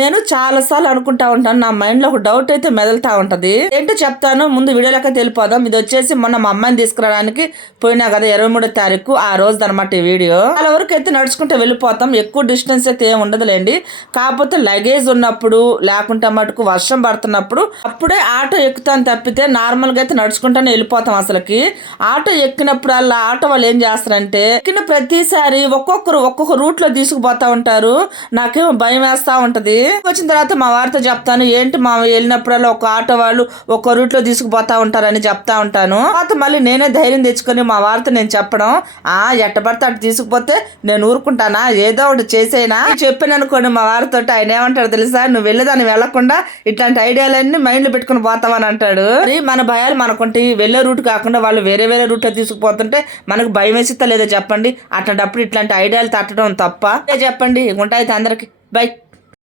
నేను చాలా సార్లు అనుకుంటా ఉంటాను. నా మైండ్ లో ఒక డౌట్ అయితే మెదలుతా ఉంటది. ఏంటో చెప్తాను. ముందు వీడియోలోకి వెళ్ళిపోదాం. ఇది వచ్చేసి మొన్న మా అమ్మాయిని తీసుకురావడానికి పోయినా కదా 23వ తారీఖు ఆ రోజు అనమాట ఈ వీడియో. చాలా వరకు అయితే నడుచుకుంటే వెళ్ళిపోతాం. ఎక్కువ డిస్టెన్స్ అయితే ఏం ఉండదులేండి. కాకపోతే లగేజ్ ఉన్నప్పుడు లేకుంటే మటుకు వర్షం పడుతున్నప్పుడు అప్పుడే ఆటో ఎక్కుతాను తప్పితే నార్మల్ గా అయితే నడుచుకుంటానే వెళ్ళిపోతాం. అసలుకి ఆటో ఎక్కినప్పుడు అలా ఆటో వాళ్ళు ఏం చేస్తారంటే ఎక్కిన ప్రతిసారి ఒక్కొక్క రూట్ లో తీసుకుపోతా ఉంటారు. నాకేమో భయం వేస్తా ఉంటది. వచ్చిన తర్వాత మా వారితో చెప్తాను. ఏంటి మా వెళ్ళినప్పుడల్లా ఒక ఆటో వాళ్ళు ఒక రూట్ లో తీసుకుపోతా ఉంటారని చెప్తా ఉంటాను. తర్వాత మళ్ళీ నేనే ధైర్యం తెచ్చుకొని మా వారితో నేను చెప్పడం, ఎట్ట పడితే అటు తీసుకుపోతే నేను ఊరుకుంటానా, ఏదో ఒకటి చేసేనా చెప్పాను అనుకోండి. మా వారితో ఆయన ఏమంటాడు తెలుసా, నువ్వు వెళ్ళేదాన్ని వెళ్లకుండా ఇట్లాంటి ఐడియాలన్నీ మైండ్ లో పెట్టుకుని పోతావని అంటాడు. మరి మన భయాలు మనకుంటే వెళ్ళే రూట్ కాకుండా వాళ్ళు వేరే రూట్ లో తీసుకుపోతుంటే మనకు భయం వేసిస్తా లేదో చెప్పండి. అట్లాంటప్పుడు ఇట్లాంటి ఐడియాలు తట్టడం తప్ప చెప్పండి. ఉంటాయి అందరికి. బై.